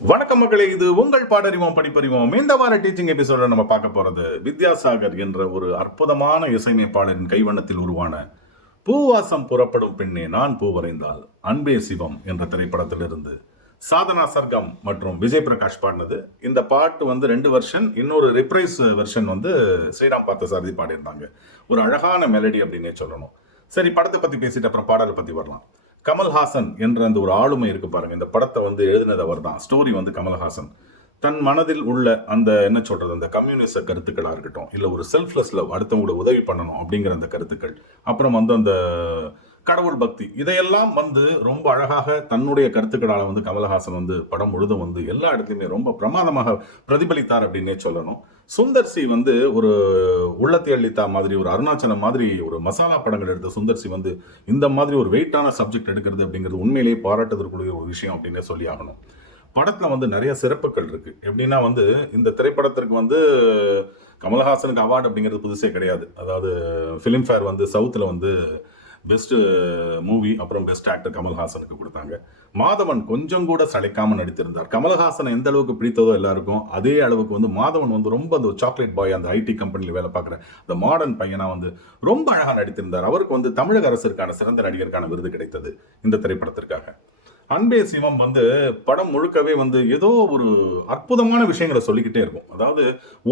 வணக்கம் மக்களே, இது உங்கள் பாடறிவோம் படிப்பறிவோம். இந்த வார டீச்சிங் எபிசோட நம்ம பார்க்க போறது வித்யாசாகர் என்ற ஒரு அற்புதமான இசையமைப்பாளரின் கைவண்ணத்தில் உருவான பூவாசம் புறப்படும் பெண்ணே நான் பூ வரைந்தால் அன்பே சிவம் என்ற திரைப்படத்திலிருந்து சாதனா சர்கம் மற்றும் விஜய் பிரகாஷ் பாடினது. இந்த பாட்டு வந்து 2 வெர்ஷன், இன்னொரு ரிப்ரைஸ் வெர்ஷன் வந்து ஸ்ரீராம் பார்த்தசாரதி பாடியிருந்தாங்க. ஒரு அழகான மெலடி அப்படின்னே சொல்லணும். சரி, படத்தை பத்தி பேசிட்டு அப்புறம் பாடலை பத்தி வரலாம். கமல்ஹாசன் என்ற அந்த ஒரு ஆளுமை இருக்கு பாருங்க. இந்த படத்தை வந்து எழுதினது அவர் தான். ஸ்டோரி வந்து கமல்ஹாசன் தன் மனதில் உள்ள அந்த என்ன சொல்றது, அந்த கம்யூனிச கருத்துக்களா இருக்கட்டும், இல்ல ஒரு செல்ஃப்லெஸ் லவ், அடுத்தவங்களுக்கு உதவி பண்ணணும் அப்படிங்கிற அந்த கருத்துக்கள், அப்புறம் வந்து அந்த கடவுள் பக்தி, இதையெல்லாம் வந்து ரொம்ப அழகாக தன்னுடைய கருத்துக்களால வந்து கமலஹாசன் வந்து படம் முழுதும் வந்து எல்லா இடத்துலையுமே ரொம்ப பிரமாதமாக பிரதிபலித்தார் அப்படின்னே சொல்லணும். சுந்தர் சி வந்து ஒரு உள்ளத்தை அள்ளித்தா மாதிரி, ஒரு அருணாச்சலம் மாதிரி ஒரு மசாலா படங்கள் எடுத்த சுந்தர் சி வந்து இந்த மாதிரி ஒரு வெயிட்டான சப்ஜெக்ட் எடுக்கிறது அப்படிங்கிறது உண்மையிலேயே பாராட்டுதற்குரிய ஒரு விஷயம் அப்படின்னே சொல்லி ஆகணும். படத்துல வந்து நிறைய சிறப்புகள் இருக்கு. எப்படின்னா வந்து இந்த திரைப்படத்திற்கு வந்து கமல்ஹாசனுக்கு அவார்டு அப்படிங்கிறது புதுசே கிடையாது. அதாவது ஃபிலிம்ஃபேர் வந்து சவுத்தில் வந்து பெஸ்ட் மூவி அப்புறம் பெஸ்ட் ஆக்டர் கமல்ஹாசனுக்கு கொடுத்தாங்க. மாதவன் கொஞ்சம் கூட சளைக்காம நடித்திருந்தார். கமல்ஹாசனை எந்த அளவுக்கு பிடித்ததோ எல்லாருக்கும், அதே அளவுக்கு வந்து மாதவன் வந்து ரொம்ப அந்த சாக்லேட் பாய், அந்த ஐடி கம்பெனியில் வேலை பார்க்குற அந்த மாடர்ன் பையனா வந்து ரொம்ப அழகாக நடித்திருந்தார். அவருக்கு வந்து தமிழக அரசிற்கான சிறந்த நடிகருக்கான விருது கிடைத்தது இந்த திரைப்படத்திற்காக. அன்பே சிவம் வந்து படம் முழுக்கவே வந்து ஏதோ ஒரு அற்புதமான விஷயங்களை சொல்லிக்கிட்டே இருக்கும். அதாவது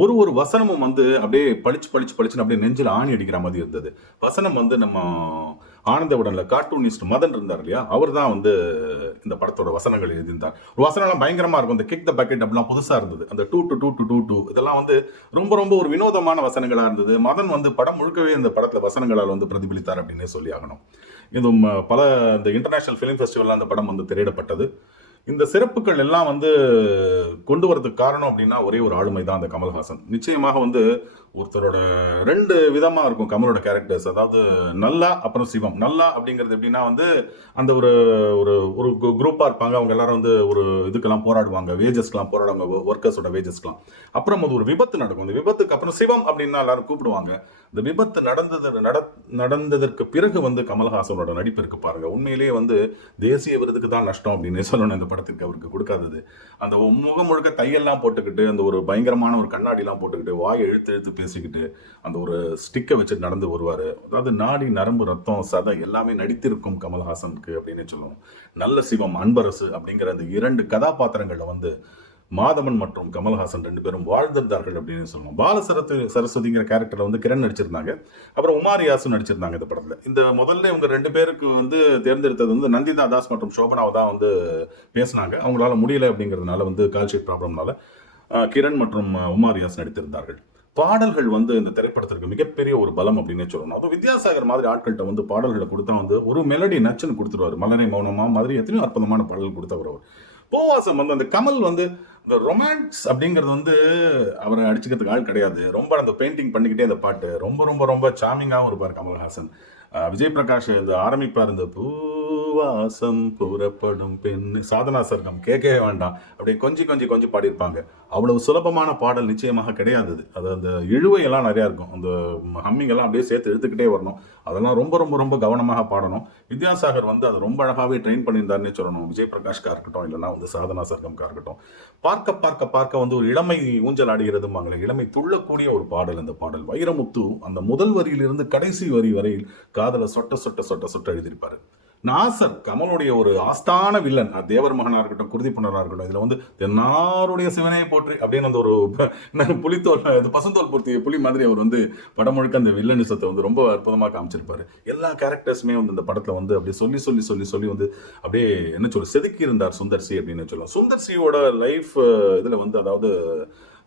ஒரு வசனமும் வந்து அப்படியே பளிச்சுன்னு அப்படியே நெஞ்சில் ஆணி அடிக்கிற மாதிரி இருந்தது. வசனம் வந்து நம்ம ஆனந்த உடன்ல கார்ட்டூனிஸ்ட் மதன் இருந்தார் இல்லையா, அவர் தான் வந்து இந்த படத்தோட வசனங்கள் எழுதியிருந்தார். ஒரு வசனம்லாம் பயங்கரமா இருக்கும். இந்த கிக் த பக்கெட் அப்படிலாம் புதுசா இருந்தது. அந்த 2 இதெல்லாம் வந்து ரொம்ப ஒரு வினோதமான வசனங்களா இருந்தது. மதன் வந்து படம் முழுக்கவே இந்த படத்துல வசனங்களால் வந்து பிரதிபலித்தார் அப்படின்னே சொல்லி ஆகணும். இதுவும் பல இந்த இன்டர்நேஷனல் ஃபிலிம் ஃபெஸ்டிவல்லாம் அந்த படம் வந்து திரையிடப்பட்டது. இந்த சிறப்புகள் எல்லாம் வந்து கொண்டு வரதுக்கு காரணம் அப்படின்னா ஒரே ஒரு ஆளுமை தான், அந்த கமல்ஹாசன். நிச்சயமாக வந்து ஒருத்தரோட 2 விதமா இருக்கும் கமலோட கேரக்டர்ஸ். அதாவது நல்லா அப்புறம் சிவம். நல்லா அப்படிங்கிறது எப்படின்னா வந்து அந்த ஒரு ஒரு ஒரு குரூப்பா இருப்பாங்க. அவங்க எல்லாரும் வந்து ஒரு இதுக்கெல்லாம் போராடுவாங்க, வேஜஸ்க்கெல்லாம் போராடுவாங்க, ஒர்க்கர்ஸோட வேஜஸ்க்கெல்லாம். அப்புறம் அது ஒரு விபத்து நடக்கும். அந்த விபத்துக்கு அப்புறம் சிவம் அப்படின்னா எல்லாரும் கூப்பிடுவாங்க. இந்த விபத்து நடந்ததற்கு பிறகு வந்து கமல்ஹாசனோட நடிப்பு இருக்கு பாருங்க, உண்மையிலேயே வந்து தேசிய விருதுக்கு தான் நஷ்டம் அப்படின்னு சொல்லணும். இந்த படத்திற்கு அவருக்கு கொடுக்காதது அந்த முகம் முழுக்க தையெல்லாம் போட்டுக்கிட்டு, அந்த ஒரு பயங்கரமான ஒரு கண்ணாடி எல்லாம் போட்டுக்கிட்டு, வாயை இழுத்து பேசிக்கிட்டு, அந்த ஒரு ஸ்டிக்கை வச்சு நடந்து வருவாரு. அதாவது நாடி நரம்பு ரத்தம் சதை எல்லாமே நடித்திருக்கும் கமல்ஹாசனுக்கு அப்படின்னு சொல்லணும். நல்ல சிவம், அன்பரசு அப்படிங்கிற அந்த 2 கதாபாத்திரங்கள்ல வந்து மாதவன் மற்றும் கமல்ஹாசன் 2 பேரும் வாழ்ந்திருந்தார்கள் அப்படின்னு சொல்லணும். சரஸ்வதிங்கிற கேரக்டர்ல வந்து கிரண் நடிச்சிருந்தாங்க. அப்புறம் உமாரியாசும் நடிச்சிருந்தாங்க இந்த படத்துல. இந்த முதல்ல இவங்க 2 பேருக்கு வந்து தேர்ந்தெடுத்தது வந்து நந்திதா தாஸ் மற்றும் சோபனாவை தான் வந்து பேசினாங்க. அவங்களால முடியல அப்படிங்கிறதுனால வந்து கால்ஷீட் ப்ராப்ளம்னால கிரண் மற்றும் உமாரியாஸ் நடித்திருந்தார்கள். பாடல்கள் வந்து இந்த திரைப்படத்திற்கு மிகப்பெரிய ஒரு பலம் அப்படின்னே சொல்லணும். அதுவும் வித்யாசாகர் மாதிரி ஆட்கள்கிட்ட வந்து பாடல்களை கொடுத்தா வந்து ஒரு மெலடி நச்சுன்னு கொடுத்துருவாரு. மலரை மௌனமா மாதிரி எத்தனையோ அற்புதமான பாடல்கள் கொடுத்தவர் அவர். பூவாசம் வந்து அந்த கமல் வந்து இந்த ரொமான்ஸ் அப்படிங்கிறது வந்து அவரை அடிச்சுக்கிறதுக்கு ஆள் கிடையாது. ரொம்ப அந்த பெயிண்டிங் பண்ணிக்கிட்டே அந்த பாட்டு ரொம்ப சாமிங்காகவும் இருப்பார் கமல்ஹாசன். விஜய் பிரகாஷ் இந்த ஆரம்பிப்பார், இந்த பூவாசம் புறப்படும் பெண்ணு, சாதனா சர்க்கம் கேட்கவே வேண்டாம், அப்படியே கொஞ்சி பாடியிருப்பாங்க. அவ்வளவு சுலபமான பாடல் நிச்சயமாக கிடையாது. அது அந்த இழுவை எல்லாம் நிறையா இருக்கும். அந்த ஹம்மிங் எல்லாம் அப்படியே சேர்த்து எடுத்துக்கிட்டே வரணும். அதெல்லாம் ரொம்ப கவனமாக பாடணும். வித்யாசாகர் வந்து அதை ரொம்ப அழகாகவே ட்ரெயின் பண்ணியிருந்தாருன்னே சொல்லணும். விஜய் பிரகாஷ்கா இருக்கட்டும், இல்லைன்னா வந்து சாதனா சர்க்கம்கா இருக்கட்டும். பார்க்க வந்து ஒரு இளமை ஊஞ்சல் ஆடுகிறதுமாங்களே, இளமை துள்ளக்கூடிய ஒரு பாடல் இந்த பாடல். வைரமுத்து அந்த முதல் வரியிலிருந்து கடைசி வரி வரையில் காதலை சொட்ட எழுதியிருப்பாரு. நாசர் கமலுடைய ஒரு ஆஸ்தான வில்லன், தேவர் மகனா இருக்கட்டும், குருதி புனரா இருக்கட்டும், இதுல வந்து தென்னாருடைய சிவனையை போற்றி அப்படின்னு அந்த ஒரு புலித்தோல், பசுந்தோல் பூர்த்தி புலி மாதிரி அவர் வந்து படம் முழுக்க அந்த வில்லனிசத்தை வந்து ரொம்ப அற்புதமாக காமிச்சிருப்பாரு. எல்லா கேரக்டர்ஸுமே வந்து இந்த படத்துல வந்து அப்படியே சொல்லி வந்து அப்படியே என்ன சொல்ல செதுக்கி இருந்தார் சுந்தர் சி அப்படின்னு சொல்லலாம். சுந்தர் சியோட லைஃப் இதுல வந்து அதாவது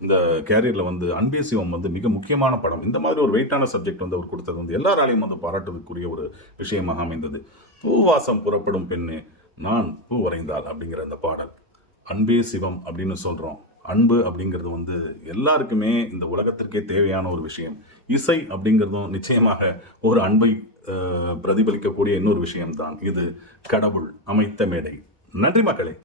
இந்த கேரியர்ல வந்து அன்பே சிவம் வந்து மிக முக்கியமான படம். இந்த மாதிரி ஒரு வெயிட்டான சப்ஜெக்ட் வந்து அவர் கொடுத்தது வந்து எல்லாராலையும் வந்து பாராட்டுவதற்குரிய ஒரு விஷயமாக அமைந்தது. பூவாசம் புறப்படும் பெண்ணு நான் பூ வரைந்தால் அப்படிங்கிற அந்த பாடல், அன்பே சிவம் அப்படின்னு சொல்றோம். அன்பு அப்படிங்கிறது வந்து எல்லாருக்குமே இந்த உலகத்திற்கே தேவையான ஒரு விஷயம். இசை அப்படிங்கிறதும் நிச்சயமாக ஒரு அன்பை பிரதிபலிக்கக்கூடிய இன்னொரு விஷயம்தான். இது கடவுள் அமைத்த மேடை. நன்றி மக்களே.